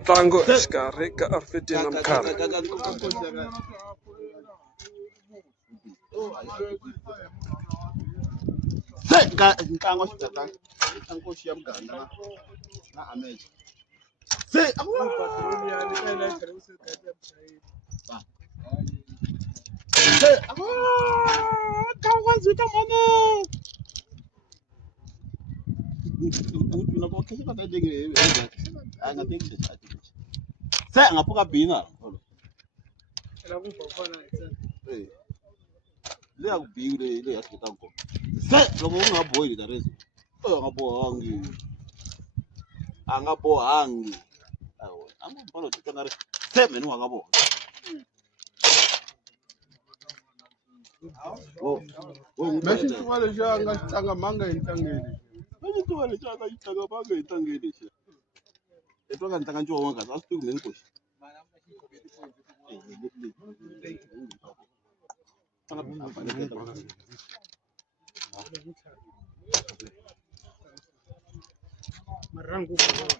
ntlangu exikarhi ka Arfitin na Mkhari. ntlangu wa nkosi ya muganga na Ameja. Se ngaphuka bhina leya kubhile le yasiketa ngoma se loko u nga bohi ta rezo a nga bohangi a nga mbalo tlanga se meni wa nga boha Messi tuwa lexi a nga xi tlanga manga hi ntlangeni. Messi tuwa lexi a nga xi tlanga manga hi tlangeni lexi i twa ka ni tlanga ncuva wa kahle a swi tivi meni koxi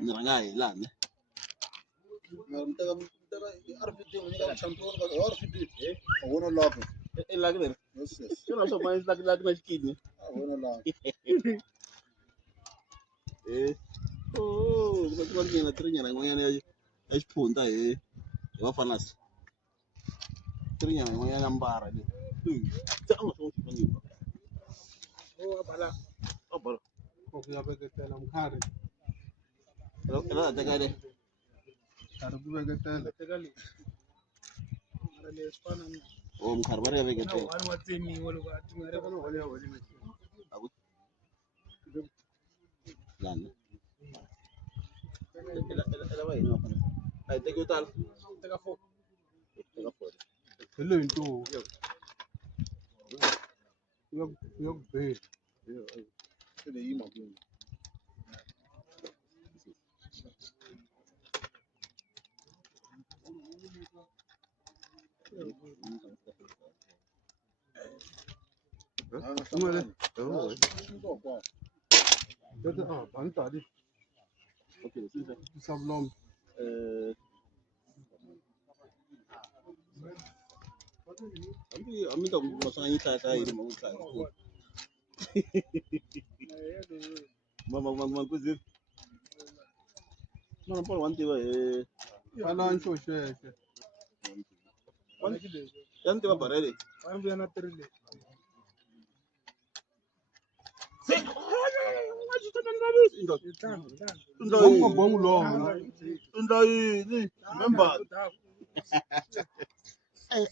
ni rhanga hi lani na tirinyana yin'wanyana ya xiphunta hi vafanasi tirinyana yin'wanyana ya mbara se a nga swi xifanyiwa Ku ya veketela Mkhari. la teka le Karhi ku veketela. Mkhari va ri ya veketela lani lava hina vafanasi a hi teki yo tala teka 4 Hi leyi ntuho. Ya ku bela. leyi makumu Bantadi. okay Sablom. ami ta masana yi ta yi mu ta mama kuzir mana por wanti wa Ana nxo xexe. yanti va barele Bongo bongo lo. Ndayini remember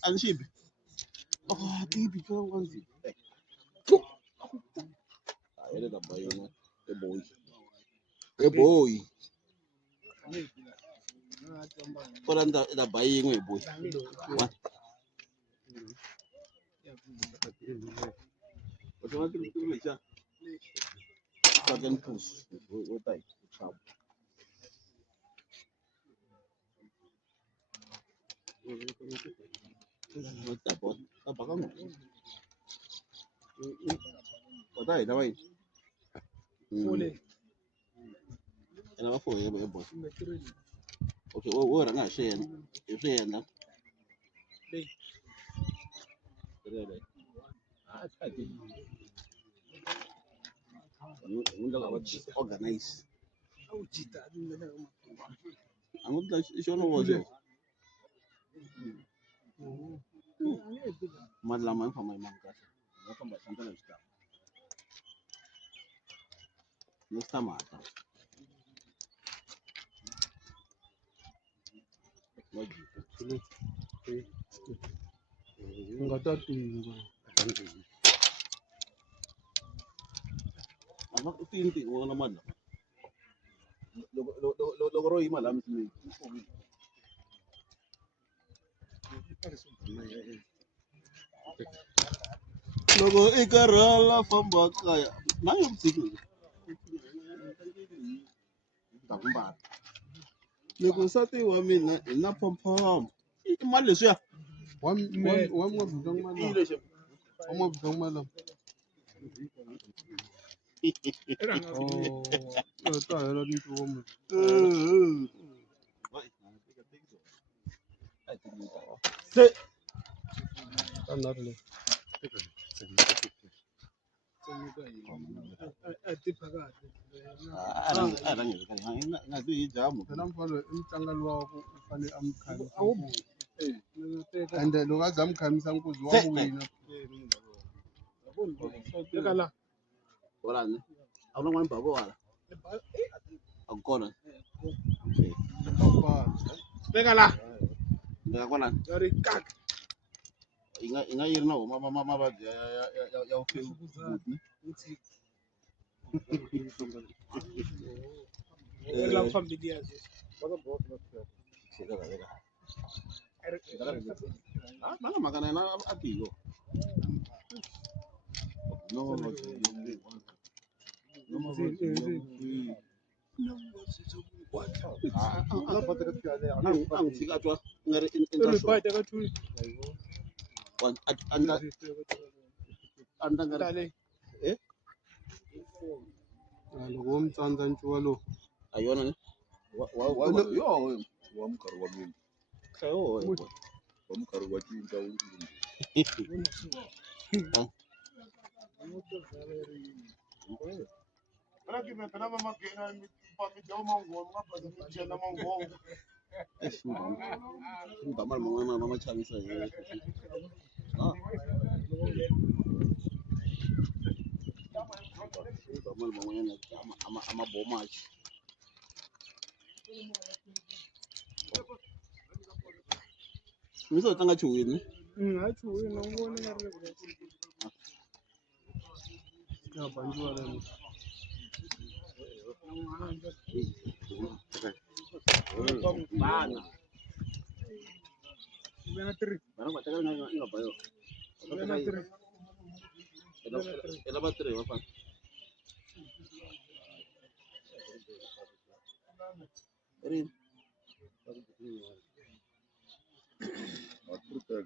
anshibi tipi ka wanzi ayele da bayina boy kola da bayinwe boy Otomatic kulisha Sergeant Push wotai chap tapos tapakang wotai dawai ena bafo yebo boss okay wo ranga share na organize angudla ishono wojo madlama mfama imanga ngafamba santana sta nestamata Nga tatingo. ama utinti wona madla loko ro yima la msimi loko ikarhala famba kaya nayo mtsiki ndakumbala loko nsati wa mina hi na phomphomo i mali leswiya Wa mo bidong mala. Wa mo bidong mala. Oh, ta hela ntuho mo. Another. Mfana imtanga lwakho ufane amkhamisa and loko aze amkhamisa nkuzi wabuwina Volane. Aku nang babo wala. Agora. beka la Nggak kona. dari kak Inga irna mama ba ya feel good ni. la familia Mana makanan na atigo. No. Ang siga tu ngari lebay ka tu anda ngari loko umtsandza ncuva lo ayona ni yo Wamkari wa mina. sayo Wamkari wa cinta Bamal mongana mama chavisa bamal mongana ama bomach miso tanga chuwini achu wena ngone ngari ya banjwa le bana bena tri bana bataka nga bayo bena tri ela batre wafa rin Afrika.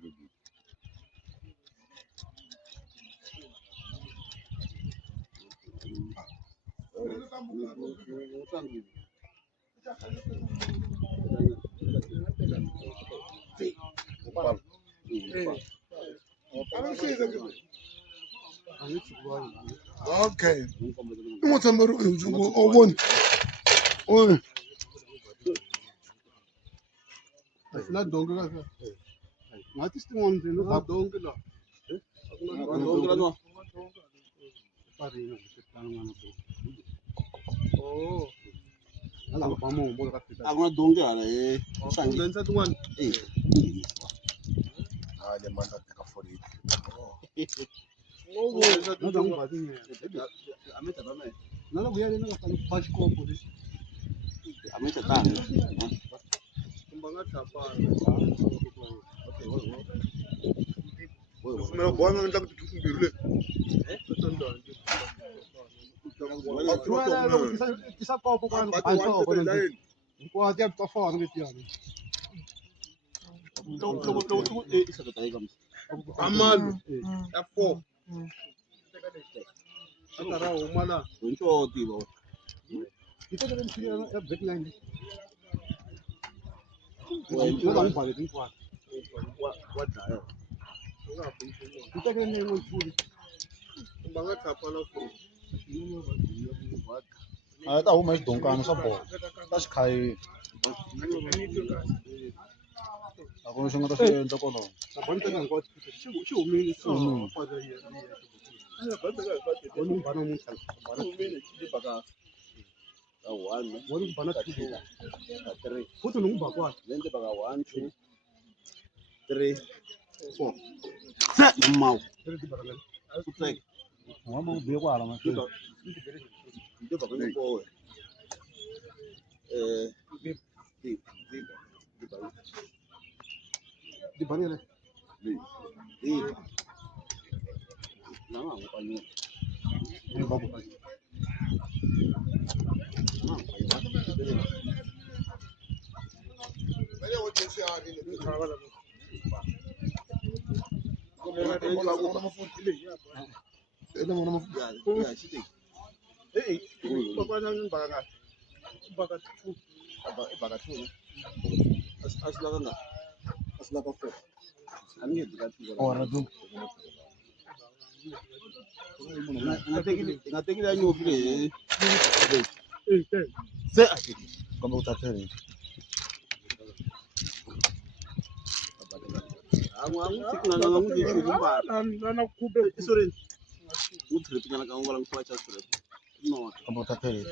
Okay. Umutsambaro njugo obona. Oy. asila donke ka ngathi stingoni nje no donke la donke no parina oh ala vamos mbona ka fita akuna donke ala sangi ngenza tin'wana Le manda teka 48. nada ngibati ameta bame nala kuyale nakafana bash kopo lesi ameta tanga kumbanga chapana Ufumela bona ngenda kuti tufumbirule. tisa kopo kwani baso kwani kwa dia tofauti ngetiana Amalo. F4. atara umala Nchoti bo kita kan sini ya backline wa ngibale tinkwala wadaya kita kan nengo chuli kumbanga chapana fo Ta huma xidonkana swa bola ta xi khayini a ku na xi nga ta swi endla kwalaho abanta kan kwa xi humile so kwala ya wani mbana munhu wani mbana tiko futhi nungba kwala lente baka 1 2 3 4 mau sutsek ngoma u biye kwala mahlweni nto baka ni kowe di banele nama ngopanya ni babu ka sila ka 4 Ani dikati. Ora tu. Ngatekile ya nyofi le. Kama utateri. Angu sikuna ngangu ngisho kumbara. Na kube Sorry. Utrip kana kangwala kufacha strip. No. Kama utateri.